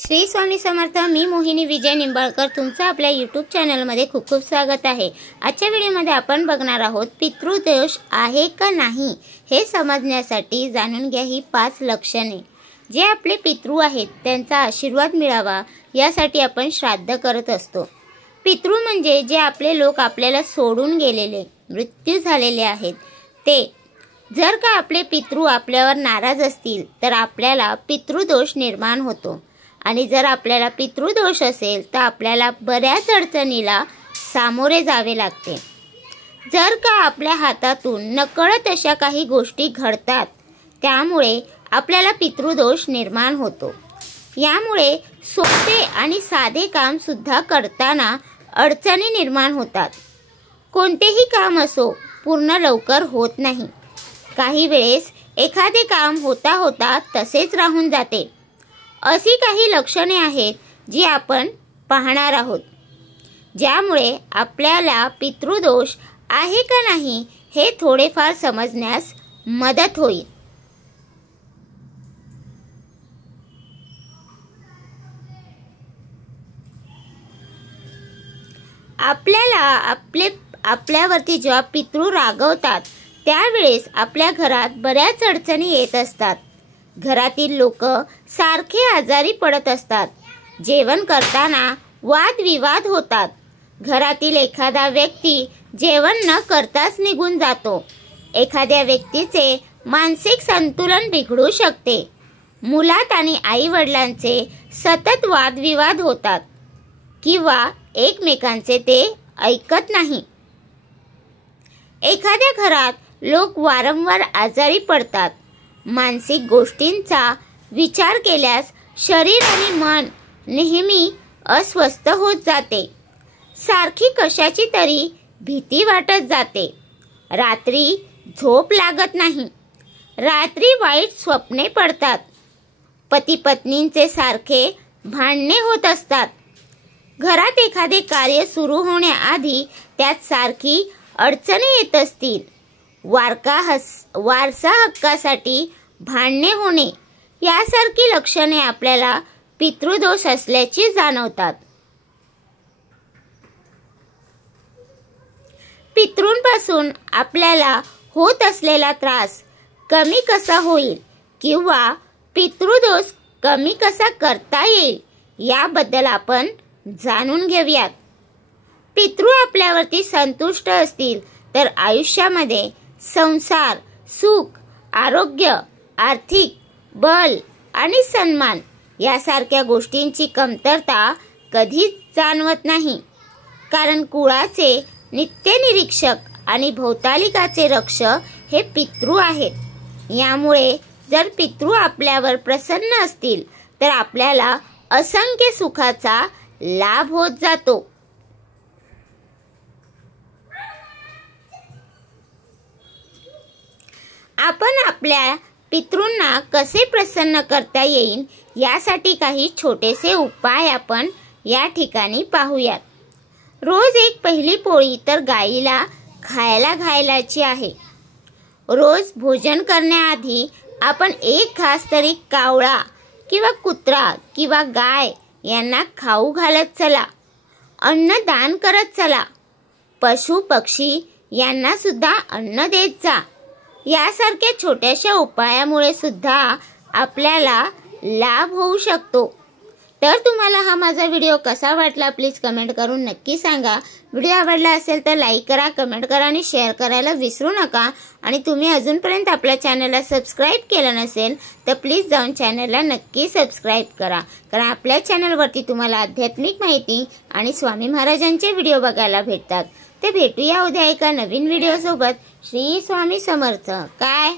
श्री स्वामी समर्थ। मी मोहिनी विजय निंबाळकर तुमचं आपल्या यूट्यूब चॅनलमध्ये खूप खूप स्वागत आहे। आजच्या व्हिडिओमध्ये आपण बघणार आहोत पितृदोष आहे का नाही हे समजण्यासाठी जाणून घ्या ही 5 लक्षणे। जे आपले पितृ आहेत त्यांचा आशीर्वाद मिळावा यासाठी आपण श्राद्ध करत असतो। पितृ म्हणजे जे आपले लोक आपल्याला सोडून गेलेले, मृत्यू झालेले आहेत ते। जर का आपले पितृ आपल्यावर नाराज असतील तर आपल्याला पितृदोष निर्माण होतो आणि जर आपल्याला पितृदोष असेल तर आपल्याला बऱ्याच अडचणीला सामोरे जावे लागते। जर का आपल्या हातातून नकळत अशा काही गोष्टी घडतात त्यामुळे आपल्याला पितृदोष निर्माण होतो। यामुळे सोपे आणि साधे काम सुद्धा करताना अडचणी निर्माण होतात। कोणतेही काम असो पूर्ण लवकर होत नाही। काही वेळेस एखादे काम होता होता तसेच राहून जाते। अशी काही लक्षणे आहेत जी आपण पाहणार आहोत, ज्यामुळे आपल्याला पितृदोष आहे का नाही हे थोडेफार समजण्यास मदत होईल। आपल्यावरती जेव्हा पितृ रागवतात त्यावेळेस आपल्या घरात बऱ्याच अडचणी येत असतात। घरातील लोक सारखे आजारी पडत असतात। जेवण करताना वादविवाद होतात। घरातील एखादा व्यक्ती जेवण न करताच निघून जातो। एखाद्या व्यक्तीचे मानसिक संतुलन बिघडू शकते। मुलात आणि आई-वडिलांचे सतत वादविवाद होतात किंवा एकमेकांचे ते ऐकत नाही। एखाद्या घरात लोक वारंवार आजारी पडतात। मानसिक गोष्टींचा विचार केल्यास शरीर आणि मन नेहमी अस्वस्थ होत जाते। सारखी कशाची तरी भीती वाटत जाते। रात्री झोप लागत नाही। रात्री वाईट स्वप्ने पडतात। पती पत्नींचे सारखे भांडणे होत असतात। घरात एखादे कार्य सुरू होण्याआधी त्यात सारखी अडचणी येत असतील। वारसा हक्कासाठी भांडणे होणे यासारखी लक्षणे आपल्याला पितृदोष असल्याची जाणवतात। पितृंपासून आपल्याला होत असलेला त्रास कमी कसा होईल किंवा पितृदोष कमी कसा करता येईल याबद्दल आपण जाणून घेऊयात। पितृ आपल्यावरती संतुष्ट असतील तर आयुष्यामध्ये संसार, सुख, आरोग्य, आर्थिक बल आणि सन्मान यासारख्या गोष्टींची कमतरता कधीच जाणवत नाही। कारण कुळाचे नित्यनिरीक्षक आणि भौतालिकाचे रक्षक हे पितृ आहेत। यामुळे जर पितृ आपल्यावर प्रसन्न असतील तर आपल्याला असंख्य सुखाचा लाभ होत जातो। आपण आपल्या पितृंना कसे प्रसन्न करता येईल यासाठी काही छोटेसे उपाय आपण या ठिकाणी पाहूयात। रोज एक पहिली पोळी तर गाईला खायला घालायची आहे। रोज भोजन करण्याआधी आपण एक घास तरी कावळा किंवा कुत्रा किंवा गाय यांना खाऊ घालत चला। अन्न दान करत चला। पशु पक्षी यांना सुद्धा अन्न देत जा। यासारख्या छोट्याशा उपायामुळे सुद्धा आपल्याला लाभ होऊ शकतो। तर तुम्हाला हा माझा व्हिडिओ कसा वाटला प्लीज कमेंट करून नक्की सांगा। व्हिडिओ आवडला असेल तर लाईक करा, कमेंट करा आणि शेअर करायला विसरू नका। आणि तुम्ही अजूनपर्यंत आपल्या चॅनलला सबस्क्राईब केलं नसेल तर प्लीज जाऊन चॅनलला नक्की सबस्क्राईब करा। कारण आपल्या चॅनलवरती तुम्हाला आध्यात्मिक माहिती आणि स्वामी महाराजांचे व्हिडिओ बघायला भेटतात। ते भेटूया उद्या एका नवीन व्हिडिओ सोबत। श्री स्वामी समर्थ। काय